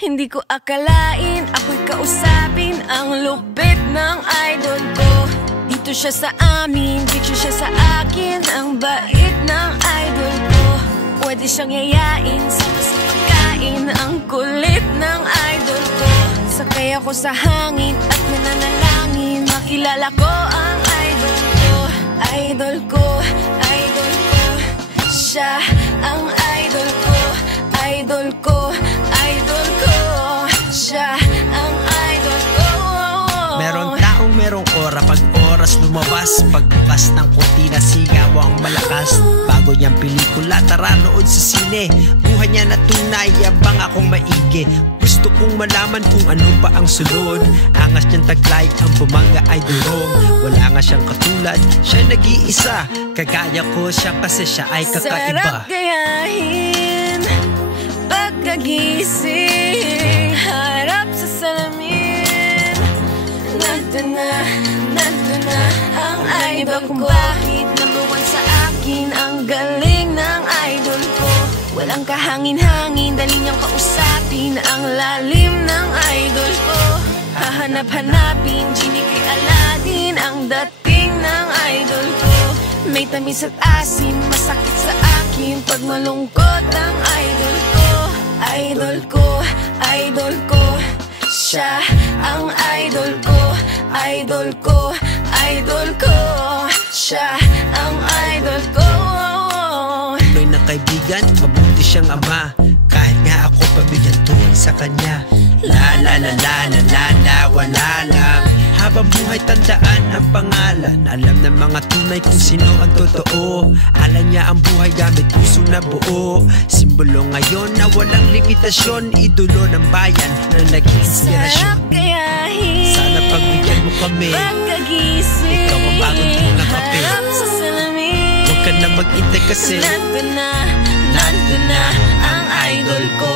Hindi ko akalain ako'y kausapin ang lupit ng idol ko. Dito siya sa amin, picture siya sa akin, ang bait ng idol ko. Pwede siyang yayain, sama sa pagkain, ang kulit ng idol ko. Sakay ako sa hangin at nananalangin, makilala ko ang idol ko. Idol ko, idol ko, siya ang idol ko. Idol ko, idol ko, siya ang idol ko. Meron taong merong ora, pag oras lumabas, pagbukas ng kurtina sigaw ang malakas. Bago niyang pelikula, tara nood sa sine. Buhay niya na tunay, abang akong maigi. Gusto kong malaman kung ano pa ang sunod. Angas niyang taglay, ang bumangga ay durong. Wala nga siyang katulad, siya nag-iisa. Kagaya ko siya kasi siya ay kakaiba. Sarap gayahin pagkagising, harap sa salamin. Nandun na ang idol ko. Bakit number one sa akin, ang galing ng idol ko. Walang kahangin-hangin, dali niyang kausapin ang lalim ng idol ko. Hahanap-hanapin, Genie kay Aladdin, ang dating ng idol ko. May tamis at asin, masakit sa akin pag malungkot ang idol ko. Idol ko, idol ko, siya ang idol ko. Idol ko, idol ko, siya ang idol ko. Tuloy na kaibigan, mabuti siyang ama. Kahit nga ako pabigyan tuwing sa kanya. La la la la la la la, wala lang. Habang buhay tandaan ang pangalan. Alam ng mga tunay kung sino ang totoo. Alam niya ang buhay gamit puso na buo. Simbolo ngayon na walang limitasyon. Idolo ng bayan na naging inspirasyon. Sarap gayahin, sana pagbigyan mo kami. pagkagising, Ikaw ang bagong tunang kape. harap sa salamin. Huwag ka na mag-intay kasi Nandun na ang idol ko.